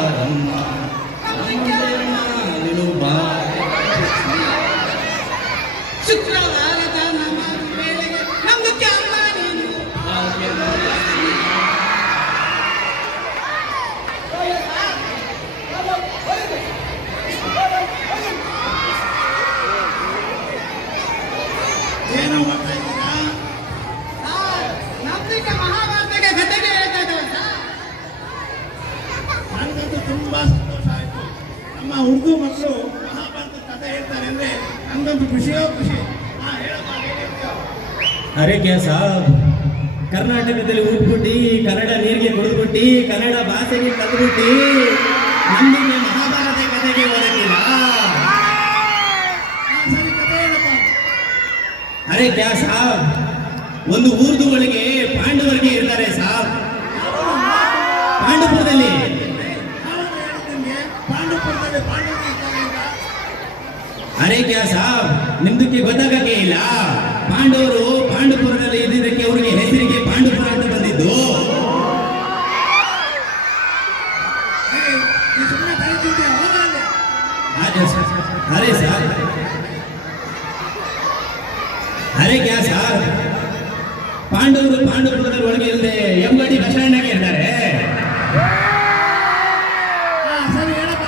Paraná. ನನಗಂತೂ ತುಂಬಾ ಸಂತೋಷ ಆಯ್ತು. ನಮ್ಮ ಉರ್ದು ಮಕ್ಕಳು ಮಹಾಭಾರತ ಕಥೆ ಹೇಳ್ತಾರೆ ಅಂದ್ರೆ ನಮ್ಗಂತೂ ಖುಷಿಯೋ ಖುಷಿ. ಹಾಂ ಹೇಳಪ್ಪ ಕ್ಯಾ ಸಾಬ್ ಕರ್ನಾಟಕದಲ್ಲಿ ಹುಟ್ಬಿಟ್ಟು ಕನ್ನಡ ನೀರಿಗೆ ಕುಡಿದ್ಬಿಟ್ಟು ಕನ್ನಡ ಭಾಷೆಗೆ ಕಲ್ಬಿಟ್ಟು ನಮ್ದಿಗೆ ಮಹಾಭಾರತ ಕಥೆಗೆ ಓದಕ್ಕಿಲ್ಲ ಅರೆ ಕ್ಯಾ ಸಾಬ್ ಒಂದು ಊರ್ದು ಒಳಗೆ ಪಾಂಡವರಿಗೆ ಇರ್ತಾರೆ ಸಾಬ್ ಪಾಂಡವಪುರದಲ್ಲಿ ಯಾವಾಗ ಹೇಳಿದ್ದು ನಿಮ್ಗೆ ಪಾಂಡುಪುರದಲ್ಲಿ ಪಾಂಡವರು ಇರ್ತಾರೆ ಅಂತ ಅರೆ ಕ್ಯಾ ಸಾಬ್, ನಿಮ್ದಕ್ಕೆ ಗೊತ್ತಾಗಕ್ಕೆ ಇಲ್ಲ. ಪಾಂಡವರು ಪಾಂಡುಪುರದಲ್ಲಿ ಇದ್ದಿದ್ದಕ್ಕೆ ಅವರಿಗೆ ಹೆಸರಿಗೆ ಪಾಂಡುಪುರ ಅಂತ ಬಂದಿದ್ದು. ಅರೆ ಸರ್ ಅರೆ ಕ್ಯಾ ಸರ್ ಪಾಂಡವರು ಪಾಂಡುಪುರದಲ್ಲಿ ಒಳಗೆ ಇಲ್ಲದೆ ಎಂಬಡಿ ಇರ್ತಾರೆ ಹಾ ಸರಿ ಹೇಳಪ್ಪ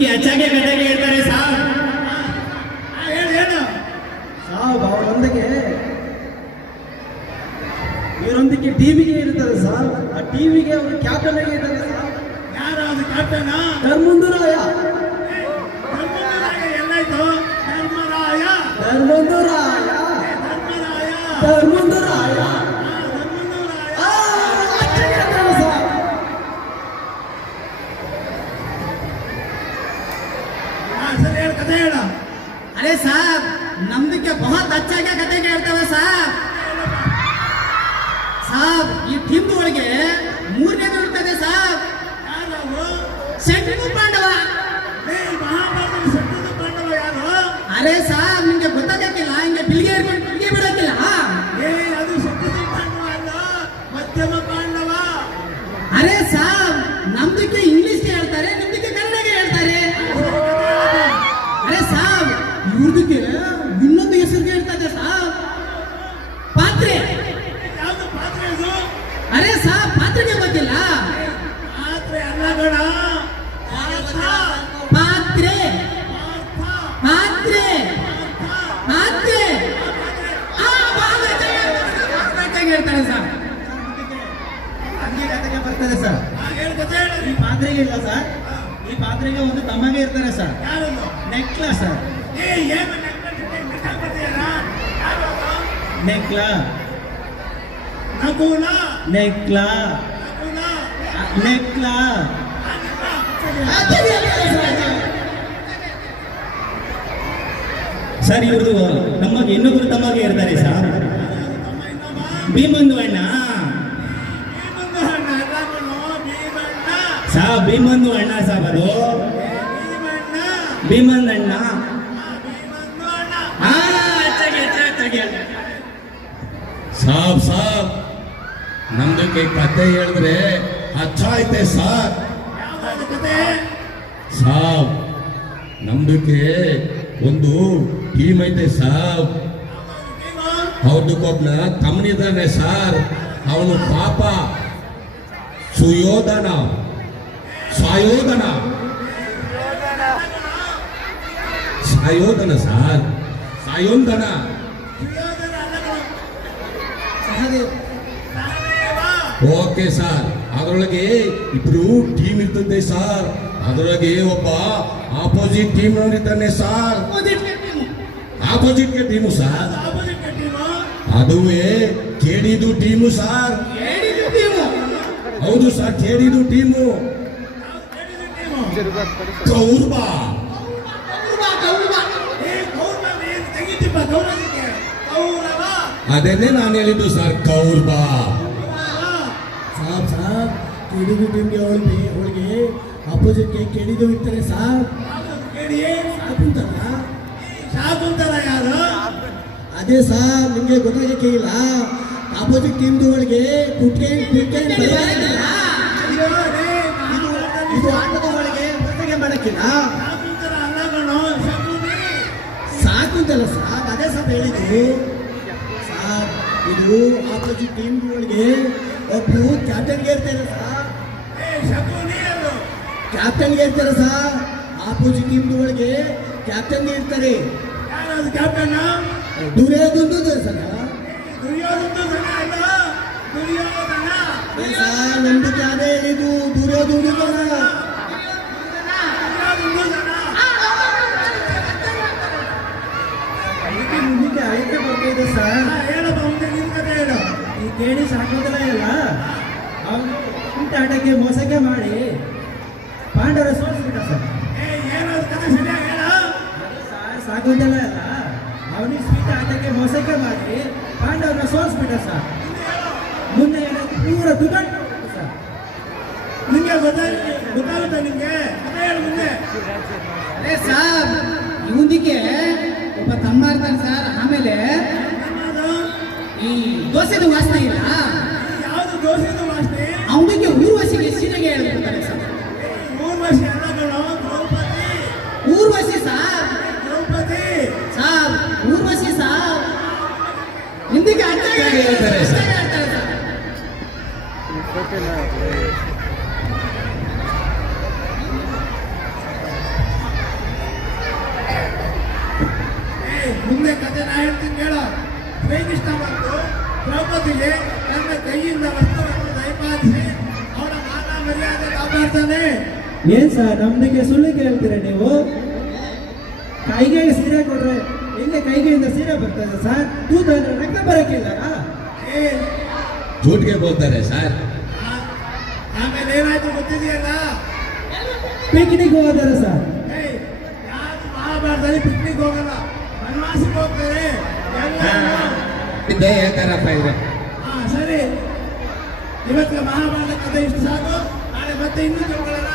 ಇವ್ರದಕ್ಕೆ ಅಚ್ಚಾಗೆ ಕಥೆಗೆ ಇರ್ತಾರೆ ಸರ್ ಹಾ ಹೇಳು ಹೇಳು ಸಾಬ್ ಅವರೊಂದಿಗೆ ಇವರೊಂದಿಗೆ ಟಿವಿಗೆ ಇರ್ತಾರೆ ಸರ್ ಆ ಟಿವಿಗೆ ಅವರು ಕ್ಯಾಪ್ಟನ್ ಆಗಿ ಇರ್ತಾರೆ ಸರ್ ಯಾರು ಅದು ಕ್ಯಾಪ್ಟನ್ ಧರ್ಮಂದುರಾಯ ಧರ್ಮರಾಯ ಎಲ್ಲಾಯ್ತು ಧರ್ಮರಾಯ ಧರ್ಮಂದುರಾಯ ಧರ್ಮರಾಯ ಧರ್ಮಂದುರಾಯ ಟೀಮ್ ಒಳಗೆ ಮೂರನೇದು ಇರ್ತದೆ ಸಾಬ್ ಯಾರು ಸೆಂಟ್ರು ಪಾಂಡವ ಏ ಮಹಾಭಾರತದ ಸತ್ಯದ ಪಾಂಡವ ಯಾರು ಅರೆ ಸಾಬ್ ನಿಮ್ಗೆ ಗೊತ್ತಾಗಕ್ಕಿಲ್ಲ ಹಿಂಗೆ ಬಿಲ್ಗೆ ಹಿಡ್ಕೊಂಡು ಬಿಲ್ಗೆ ಬಿಡಕ್ಕಿಲ್ಲ ಏ ಅದು ಸತ್ಯದ ಪಾಂಡವ ಅಲ್ಲ ಮಧ್ಯಮ ಪಾಂಡವ ಅರೆ ಸಾಬ್ ಬರ್ತದೆ ಸರ್. ಈ ಪಾತ್ರೆಗೆ ಇಲ್ಲ ಸರ್. ಈ ಪಾತ್ರೆಗೆ ಒಂದು ತಮ್ಮಗೆ ಇರ್ತಾರೆ ಸರ್. ನೆಕ್ಲ ಸರ್. ನೆಕ್ಲ ನಕುಲ. ನೆಕ್ಲ. ಸರ್ ಇವ್ರದು ನಮ್ಮ ಇನ್ನೊಬ್ರು ತಮ್ಮಗೆ ಇರ್ತಾರೆ ಸರ್. ಭೀಮಂದು ಅಣ್ಣ. ಸಾ ಭೀಮಂದು ಅಣ್ಣ ಸಾಬ್ ಅದು? ಭೀಮಂದ್ ಅಣ್ಣ. ಸಾಬ್ ಸಾಬ್ ನಮ್ದಕ್ಕೆ ಕತೆ ಹೇಳಿದ್ರೆ ಅಚ್ಚ ಐತೆ ಕತೆ ಸಾಬ್ ನಮ್ದಕ್ಕೆ ಒಂದು ಟೀಮ್ ಐತೆ ಸಾಬ್ ಅವ್ರದಕ್ಕೊಬ್ನ ತಮ್ಮನಿದ್ದಾನೆ ಸಾರ್ ಅವನು ಪಾಪ ಸುಯೋಧನ. ಸಾಯೋಧನ ಸಾಯೋಧನ ಸಾರ್ ಸಾಯೋಧನ. ಸುಯೋಧನ ಅಲ್ಲಗಳು ಸಹದೇವ್ ಓಕೆ ಸರ್ ಅದರೊಳಗೆ ಇಬ್ರು ಟೀಮ್ ಇರ್ತದೆ ಸರ್. ಅದರೊಳಗೆ ಒಬ್ಬ ಆಪೋಸಿಟ್ ಟೀಮ್ ನೋಡಿದ್ದಾನೆ ಸರ್. ಆಪೋಸಿಟ್ ಟೀಮು ಸರ್ ಅದುವೇ ಕೇಳಿದು ಟೀಮು ಸರ್. ಹೌದು ಸರ್ ಕೇಳಿದು ಟೀಮು ಕೌರ್ಬ ಅದನ್ನೇ ನಾನು ಹೇಳಿದ್ದು ಸರ್ ಕೌರ್ಬ ಸಾಬ್ ಸಾಬ್. ಕೆಡಿದು ಟೀಮ್ಗೆ ಅವಳಿಗೆ ಅವಳಿಗೆ. ಅಪೋಸಿಟ್ಗೆ ಕೆಡಿದು ಇರ್ತಾರೆ ಸಾಬ್. ಕೇಳಿ ಸಾಬ್ ಅಂತಾರ ಯಾರು? ಅದೇ ಸಾಬ್ ನಿಮ್ಗೆ ಗೊತ್ತಾಗಕ್ಕೆ ಇಲ್ಲ. ಅಪೋಸಿಟ್ ಟೀಮ್ದವಳಿಗೆ ಕುಟ್ಕೆ ಕುಟ್ಕೆ ಸಾಕು ಅಂತಲ್ಲ ಸಾಕು ಅದೇ ಸಾಬ್ ಹೇಳಿದ್ರು ಸಾಬ್ ಇದು ಆಪೋಸಿಟ್ ಟೀಮ್ ಒಳಗೆ ಒಬ್ರು ಕ್ಯಾಪ್ಟನ್ಗೆ ಇರ್ತಾರೆ ಕ್ಯಾಪ್ಟನ್ಗೆ ಇರ್ತಾರೆ ಸಾ ಆಪೋಸಿಟ್ ಟೀಮ್ ಕ್ಯಾಪ್ಟನ್ ಕ್ಯಾಪ್ಟನ್ಗೆ ಇರ್ತಾರೆ. Captain Duryodhana sir. ದುರ್ಯೋಧನ ಧನ ಅಲ್ಲ ದುರ್ಯೋಧನ ನಮ್ದು ಅದೇ ಹೇಳಿದ್ದು ದುರ್ಯೋಧನ ಇದೆ ಸರ್ ಹಾ, ಹೇಳಪ್ಪ ಮುಂದೆ ನಿನ್ ಕತೆ ಹೇಳು ಈ ಕೇಳಿ ಸಾಕೋದಿಲ್ಲ ಇಲ್ಲ ಅವನು ಇಂಥ ಆಟಕ್ಕೆ ಮೋಸಕ್ಕೆ ಮಾಡಿ ಪಾಂಡವರ ಸೋಲಿಸ್ಬಿಟ್ಟ ಸರ್. ಏ ಏನೋ ಕತೆ ಸರಿಯಾಗಿ ಹೇಳ. ಸರ್ ಸಾಕೋದಲ್ಲ ಅಲ್ಲ ಅವನಿಗೆ ಸ್ವೀಟ್ ಆಟಕ್ಕೆ ಮೋಸಕ್ಕೆ ಮಾಡಿ ಪಾಂಡವರನ್ನ ಸೋಲಿಸ್ಬಿಟ್ಟ ಸರ್. ಮುಂದೆ ಏನಾದ್ರು ಪೂರ ದುಡ್ಡು ಸರ್. ನಿಮಗೆ ಗೊತ್ತಾಗುತ್ತೆ ಗೊತ್ತಾಗುತ್ತಾ ನಿಂಗೆ? ಕತೆ ಹೇಳು ಮುಂದೆ. ಅದೇ ಸರ್. ಇವನಿಗೆ ಒಬ್ಬ ಅಮ್ಮ ಇರ್ತಾನೆ ಸರ್ ಆಮೇಲೆ ಈ ದೋಸೆದು ವಾಸನೆ ಇಲ್ಲ. ಯಾವುದು ದೋಸೆದು ವಾಸನೆ? ಅವನಿಗೆ ಊರ್ವಶಿಗೆ ಸೀರೆಗೆ ಹೇಳ್ಬಿಡ್ತಾರೆ ಸರ್. ಊರ್ವಶಿ ಅಲ್ಲ ಕಣೋ Draupadi. Urvashi sir. Draupadi. Sir Urvashi sir. ಹಿಂದಿಗೆ ಅರ್ಥ ಸರಿ ಹೇಳ್ತಾರೆ. ಸರ್. ಮುಂದೆ ಕತೆ ನಾ ಹೇಳ್ತೀನಿ ಕೇಳ. ಶ್ರೀಕೃಷ್ಣ ಬಂದು ದ್ರೌಪದಿಗೆ ತನ್ನ ಕೈಯಿಂದ ವಸ್ತ್ರವನ್ನು ದಯಪಾಲಿಸಿ ಅವಳ ಮಾನ ಮರ್ಯಾದೆ ಕಾಪಾಡ್ತಾನೆ. ಏನ್ ಸರ್ ನಮ್ದಕ್ಕೆ ಸುಳ್ಳು ಕೇಳ್ತೀರ ನೀವು? ಕೈಗೆ ಸೀರೆ ಕೊಡ್ರೆ ಹಿಂದೆ ಕೈಗೆಯಿಂದ ಸೀರೆ ಬರ್ತದೆ ಸರ್? ತೂತ ಅಂದ್ರೆ ರಕ್ತ ಬರಕ್ಕಿಲ್ಲ ಏ ಜೂಟ್ಗೆ ಬೋಲ್ತಾರೆ ಸರ್. ಆಮೇಲೆ ಏನಾಯ್ತು ಗೊತ್ತಿದೆಯಲ್ಲ? ಪಿಕ್ನಿಕ್ ಹೋದಾರೆ ಸರ್? ಏ ಯಾರು ಮಹಾಭಾರತದಲ್ಲಿ ಪಿಕ್ನಿಕ್ ಹೋಗಲ್ಲ. ಹೋಗ್ತಾರೆ ಇದ್ದೇ ಹೇಳ್ತಾರಪ್ಪ ಇವ್ರು ಹಾ ಸರಿ. ಇವತ್ತು ಮಹಾಭಾರತ ಕಥೆ ಇಷ್ಟು ಸಾಕು. ನಾಳೆ ಮತ್ತೆ ಇನ್ನೂ ತಿಳ್ಕೊಳ್ಳೋಣ.